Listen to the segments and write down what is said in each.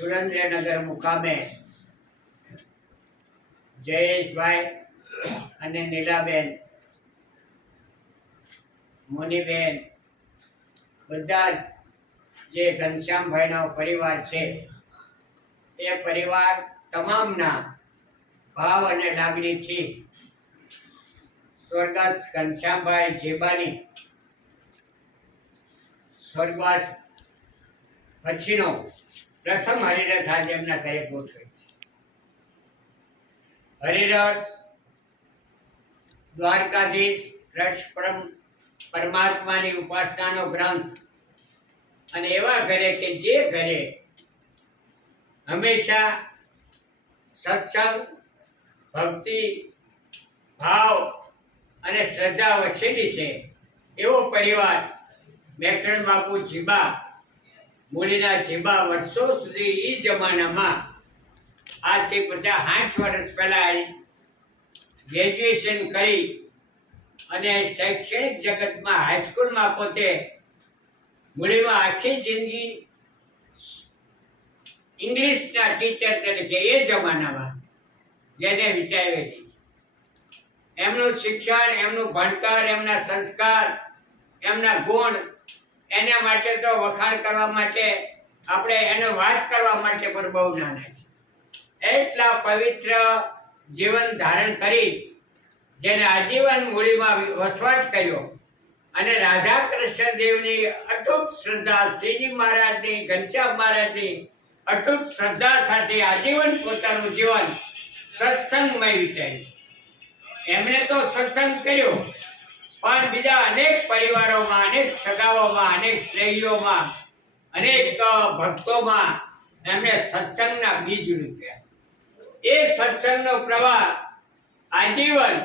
સુરેન્દ્રનગર મુકામે જયેશભાઈ અને નીલાબેન, મુનિબેન, બધા જે ઘનશ્યામભાઈનો પરિવાર છે એ પરિવાર તમામના ભાવ અને લાગણીથી સ્વર્ગસ્થ ઘનશ્યામભાઈ જેબાની સ્વર્ગવાસ પછીનો પ્રથમ હરિરસ આજે એમના ઘરે ગોઠવે છે. હરિરસ દ્વારકાધીશ કૃષ્ણ પરમાત્માની ઉપાસનાનો ગ્રંથ, અને એવા ઘરે કે જે ઘરે હંમેશા સત્સંગ, ભક્તિ, ભાવ અને શ્રદ્ધા વસેલી છે એવો પરિવાર મેકરણ બાપુ જીબા, મૂળીના જીબા વર્ષો સુધી એ જમાનામાં આજથી 50-60 વર્ષ પહેલા ગ્રેજ્યુએશન કરી અને શૈક્ષણિક જગતમાં હાઈસ્કૂલમાં પોતે મૂળીમાં આખી જિંદગી ઇંગ્લિશના ટીચર તરીકે એ જમાનામાં જેને વિચારેલી, એમનું શિક્ષણ, એમનું ભણતર, એમના સંસ્કાર, એમના ગુણ, એના માટે તો વખાણ કરવા માટે આપણે એનો વાત કરવા માટે પણ બહુ નાના છે. એટલા પવિત્ર જીવન ધારણ કરી જેને આજીવન મૂળીમાં વસવાટ કર્યો અને રાધા કૃષ્ણ દેવની અટૂટ શ્રદ્ધા, શ્રીજી મહારાજની, ઘનશ્યામ મહારાજની અટૂટ શ્રદ્ધા સાથે આજીવન પોતાનું જીવન સત્સંગમય વિતાવ્યું. એમણે તો સત્સંગ કર્યો, પણ બીજા અનેક પરિવારોમાં, અનેક સગાઓમાં, અનેક સ્નેહીઓમાં, અનેક ભક્તોમાં એમણે સત્સંગના બીજ રૂપ્યા. એ સત્સંગનો પ્રવાહ આજીવન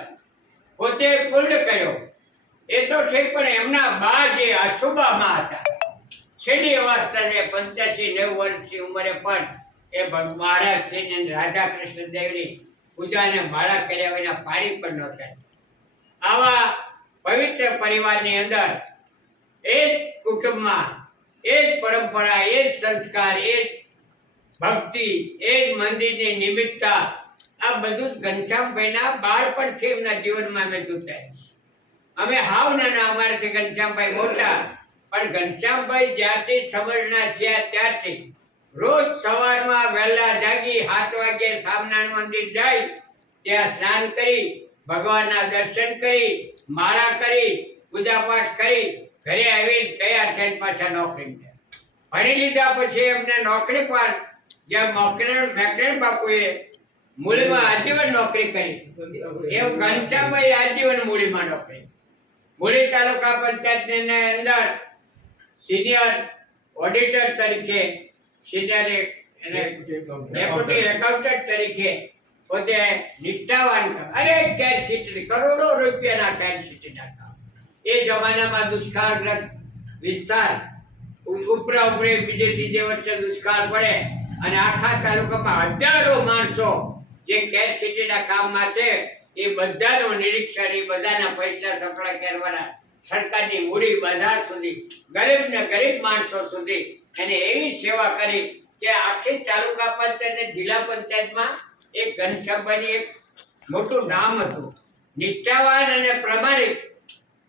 પોતે પૂર્ણ કર્યો. એ તો ઠીક, પણ એમના બા જે અછુબામાં હતા, છેલ્લી અવસ્થા છે 85-90 વર્ષની ઉંમરે પણ એ મહારાજ શ્રી રાધા કૃષ્ણ દેવની પૂજાને માળા કર્યા વિના પાણી પણ નહોતા. આવા પવિત્ર પરિવારની અંદર એ જ કુટુંબમાં એ જ પરંપરા, એ જ સંસ્કાર, એ જ ભક્તિ, એ જ મંદિરની નિમિત્તતા, આ બધું જ ઘનશ્યામભાઈના બાળપણથી એમના જીવનમાં અમે જોતા. અમે હાવ નાના, અમારાથી ઘનશ્યામભાઈ મોટા, પણ ઘનશ્યામભાઈ જ્યારથી સમજણા થયા ત્યારથી રોજ સવારમાં વહેલા જાગી 7 વાગે સ્વામિનારાયણ મંદિર જાય, ત્યાં સ્નાન કરી, ભગવાનના દર્શન કરી, માળા કરી, પૂજાપાઠ કરી, ઘરે આવી તૈયાર થઈને પાછા નોકરી ગયા. ભણી લીધા પછી એમને નોકરી પર જ્યાં મેકરણ બાપુએ મૂળીમાં આજીવન નોકરી કરી, એવું ઘનશ્યામભાઈ આજીવન મૂળીમાં નોકરી. મૂળી તાલુકા પંચાયતની અંદર સિનિયર ઓડિટર તરીકે, સિનિયર ડેપ્યુટી એકાઉન્ટન્ટ તરીકે પોતે નિષ્ઠાવાન, અનેક કેરસીટી, કરોડો રૂપિયાના કેરસીટીના કામ. એ જમાનામાં દુષ્કાળગ્રસ્ત વિસ્તાર, ઉપરા ઉપરી બીજે ત્રીજે વર્ષે દુષ્કાળ પડે અને આખા તાલુકામાં હજારો માણસો જે કેરસીટીના કામમાં છે એ બધાનું નિરીક્ષણ, એ બધાના પૈસા સપડા કરવાના, સરકારની મૂડી બધા સુધી, ગરીબને ગરીબ માણસો સુધી એને એવી સેવા કરી કે આખી તાલુકા પંચાયત અને જિલ્લા પંચાયતમાં એક ઘનશ્યામભાઈની એક મોટું નામ હતું. નિષ્ઠાવાન અને પ્રમાણિક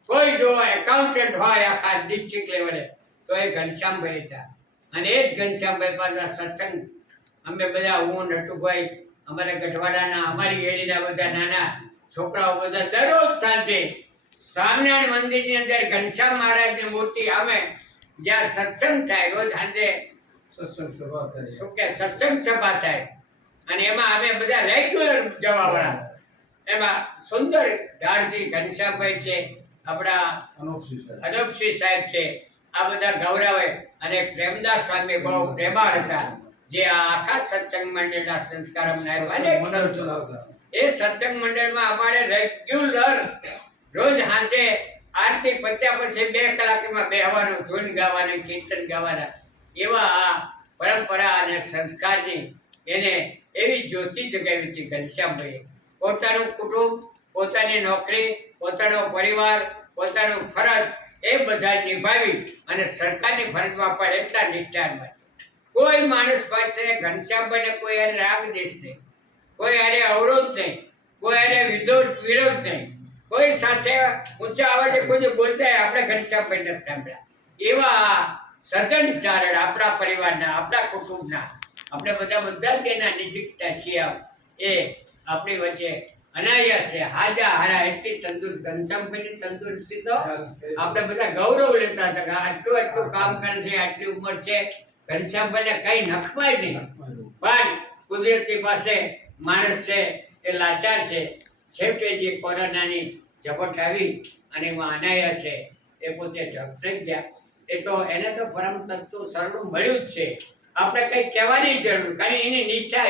કોઈ જો એકાઉન્ટન્ટ હોય આખા ડિસ્ટ્રિક્ટ લેવલે તો એ ઘનશ્યામભાઈ હતા. અને એ જ ઘનશ્યામભાઈ પાછા સત્સંગ, અમે બધા, હું, નટુભાઈ, અમારા ગઢવાડાના, અમારી એડીના બધા નાના છોકરાઓ બધા દરરોજ સાંજે સ્વામિનારાયણ મંદિરની અંદર ઘનશ્યામ મહારાજની મૂર્તિ અમે જ્યાં સત્સંગ થાય, રોજ સાંજે સત્સંગ સભા થાય, અને એમાં અમે બધા રેગ્યુલર જવાવાળા. એમાં સુંદર ધારથી ઘનશ્યામભાઈ છે, આપણા અનોપસિંહ સાહેબ છે, આ બધા ગૌરવે. અને પ્રેમદાસ સ્વામી બહુ પ્રેમાળ હતા, જે આ આખા સત્સંગ મંડળના સંસ્કાર અમને એ સત્સંગ મંડળમાં અમારે રેગ્યુલર રોજ સાંજે આરતી પત્યા પછી 2 કલાકમાં બેહવાનું, ધૂન ગાવાનું, કીર્તન ગાવાના, એવા આ પરંપરા અને સંસ્કારની એને એવી જ્યોતિ જગાવી હતી ઘનશ્યામભાઈએ. પોતાનું કુટુંબ, પોતાની નોકરી, પોતાનો પરિવાર, પોતાનું ફરજ એ બધા નિભાવી અને સરકારની ફરજમાં પણ એટલા નિષ્ઠાવાન. કોઈ માણસ પાસે ઘનશ્યામભાઈને કોઈ હારે રાગ દેશ નહીં, કોઈ હારે અવરોધ નહીં, કોઈ હારે વિરોધ નહીં, કોઈ સાથે ઊંચા અવાજે કોઈ બોલતા હોય, આપણે ઘનશ્યામભાઈ નથી સાંભળ્યા. એવા સજ્જન ચારણ આપણા પરિવારના, આપણા કુટુંબના, આપણે બધા જ એના નજીકતા છીએ. એ આપણી વચ્ચે અનાયાસે હાજા હારા એટલી તંદુરસ્ત, ઘનશ્યામભાઈની તંદુરસ્તી તો આપણે બધા ગૌરવ લેતા હતા કે આટલું કામ કરે છે, આટલી ઉંમર છે, ઘનશ્યામભાઈને કઈ નખવાય નહીં. પણ કુદરતી પાસે માણસ છે એ લાચાર છે. છેવટે જે કોરોનાની ઝપટ આવી અને એમાં અનાયાસે એ પોતે ઢગ થઈ ગયા. એ તો એને તો પરમ તત્વ સરળ મળ્યું જ છે. આપણે કંઈ કહેવાની જરૂર, કારણ એની નિષ્ઠા